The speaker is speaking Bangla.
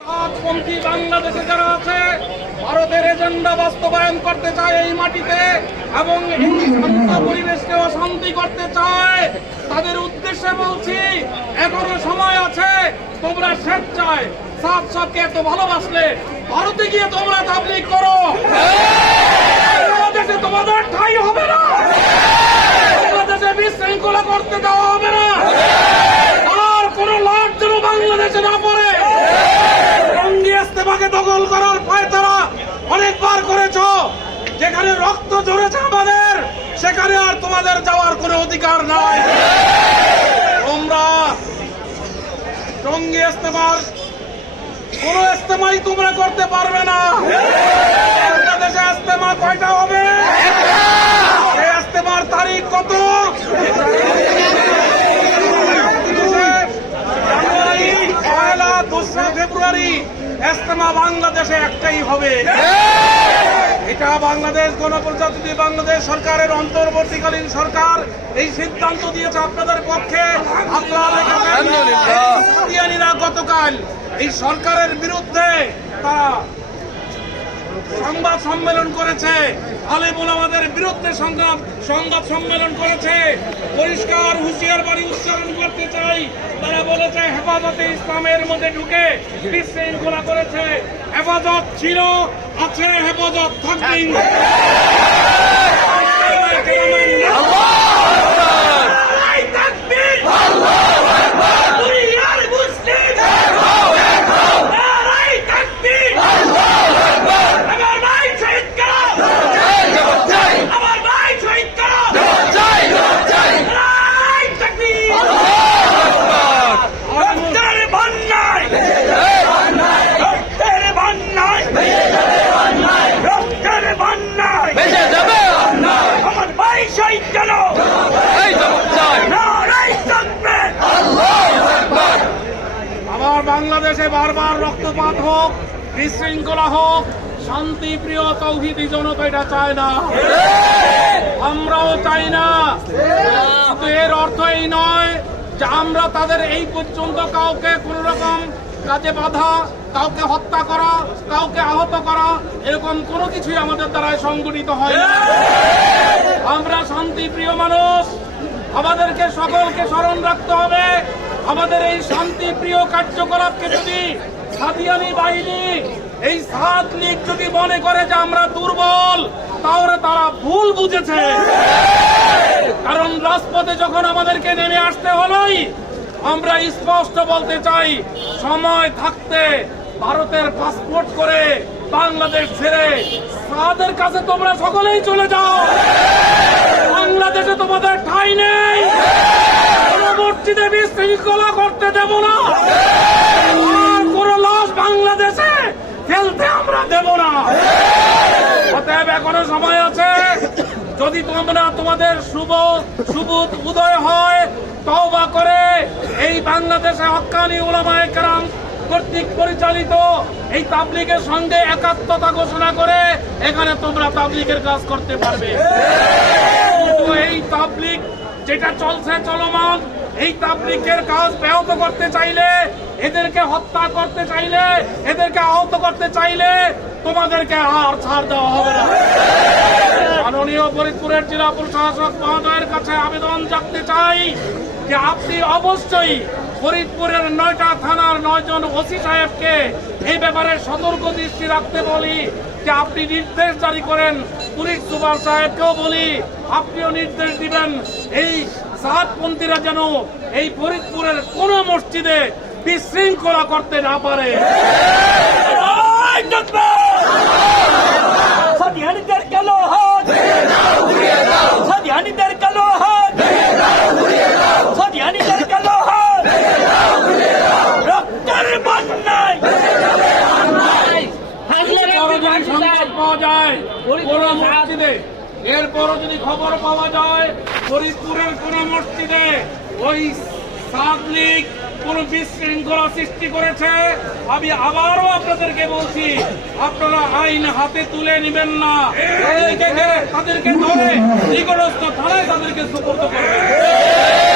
পন্থী বাংলাদেশে যারা আছে, ভারতের এজেন্ডা বাস্তবায়ন করতে চায় এই মাটিতে এবং এই শান্ত পরিবেশকে অশান্তি করতে চায়, তাদের উদ্দেশ্যে বলছি, এখনও সময় আছে, তোমরা স্বেচ্ছায় সাত সাতকে এত ভালোবাসলে, ভারতে গিয়ে তোমরা তাবলিক করো বাংলাদেশে তোমাদের ঠাই হবে না বাংলাদেশে বিশৃঙ্খলা করতে দেওয়া হবে না আর কোন লাট যেন বাংলাদেশে না পড়ে রঙ্গি ইস্তেমাকে দখল করার পায়তারা অনেকবার করেছ ঝরেছে আমাদের। সেখানে আর তোমাদের যাওয়ার কোনো অধিকার নাই। তোমরা রঙ্গি ইস্তেমার কোন ইস্তেমাই তোমরা করতে পারবে না। বাংলাদেশে ইস্তেমা কয়টা হবে? এই ইস্তেমার তারিখ কত? পয়লা, দোসরা ফেব্রুয়ারি ইস্তেমা বাংলাদেশে একটাই হবে। এটা বাংলাদেশ গণপ্রজাতন্ত্রী বাংলাদেশ সরকারের অন্তর্বর্তীকালীন সরকার। এই সিদ্ধান্ত দিয়েছে আপনাদের পক্ষে। আপনারা গতকাল এই সরকারের বিরুদ্ধে তারা সংবাদ সম্মেলন করেছে। আলিমুল আমাদের বিরুদ্ধে সংবাদ সংবাদ সম্মেলন করেছে। পরিষ্কার হুঁশিয়ার বাড়ি উচ্চারণ করতে চাই। তারা বলেছে, হেফাজতে ইসলামের মধ্যে ঢুকে বিশৃঙ্খলা করেছে। হেফাজত ছিল, আছে হেফাজত থাকবেই। বাংলাদেশে বারবার রক্তপাত হোক, বিশৃঙ্খলা হোক, শান্তি প্রিয় তৌহিদি জনতা এটা চায় না। আমরাও চাই না। এর অর্থ এই নয় যে আমরা তাদের এই পর্যন্ত কাউকে কোন রকম কাজে বাধা, কাউকে হত্যা করা, কাউকে আহত করা, এরকম কোনো কিছুই আমাদের দ্বারাই সংগঠিত হয় না। আমরা শান্তি প্রিয় মানুষ। আমাদেরকে সকলকে স্মরণ রাখতে হবে। আমাদের এই শান্তি প্রিয় কার্যকলাপকে যদি সাদিয়ানি বাহিনী এই সাত লীগ যদি মনে করে যে আমরা দুর্বল, তাহলে তারা ভুল বুঝেছে। কারণ রাজপথে যখন আমাদেরকে নেমে আসতে হলোই, আমরা স্পষ্ট বলতে চাই, সময় থাকতে ভারতের পাসপোর্ট করে বাংলাদেশ ছেড়ে তাদের কাছে তোমরা সকলেই চলে যাও। বাংলাদেশে তোমাদের ঠাই নেই। পরবর্তীতে বিশৃঙ্খলা করতে দেব না। আর কোন লাশ বাংলাদেশে ফেলতে আমরা দেব না। অতএব এখনও সময় আছে। যদি তোমরা তোমাদের শুভ সুবুদ উদয় হয়, তওবা করে এই বাংলাদেশে হক্কানি উলামায়ে কেরাম কর্তৃক পরিচালিত এই তাবলিগের সঙ্গে একাত্মতা ঘোষণা করে এখানে তোমরা তাবলিগের কাজ করতে পারবে। এই তাবলিগ যেটা চলছে চলমান এই তাবলিকের কাজ ব্যাহত করতে চাইলে, এদেরকে হত্যা করতে চাইলে, এদেরকে আহত করতে চাইলে তোমাদেরকে আর ছাড় দেওয়া হবে না। মাননীয় ফরিদপুরের জেলা প্রশাসক মহোদয়ের কাছে আবেদন জানতে চাই যে আপনি অবশ্যই ফরিদপুরের নয়টা থানার নয়জন ওসি সাহেবকে এই ব্যাপারে সতর্ক দৃষ্টি রাখতে বলি, যে আপনি নির্দেশ জারি করেন। পুলিশ সুপার সাহেবকেও বলি, আপনিও নির্দেশ দিবেন। এই সাতপন্থীরা যেন এই ফরিদপুরের কোন মসজিদে বিশৃঙ্খলা করতে না পারে। সংবাদ পাওয়া যায় কোন মসজিদে। এরপরও যদি খবর পাওয়া যায় ফরিদপুরের কোন মসজিদে ওই সাবলিক কোন বিশৃঙ্খলা সৃষ্টি করেছে? আমি আবারও আপনাদেরকে বলছি, আপনারা আইন হাতে তুলে নেবেন না। তাদেরকে ধরে নিকটস্থ থানায় তাদেরকে সুপর্দ করবেন।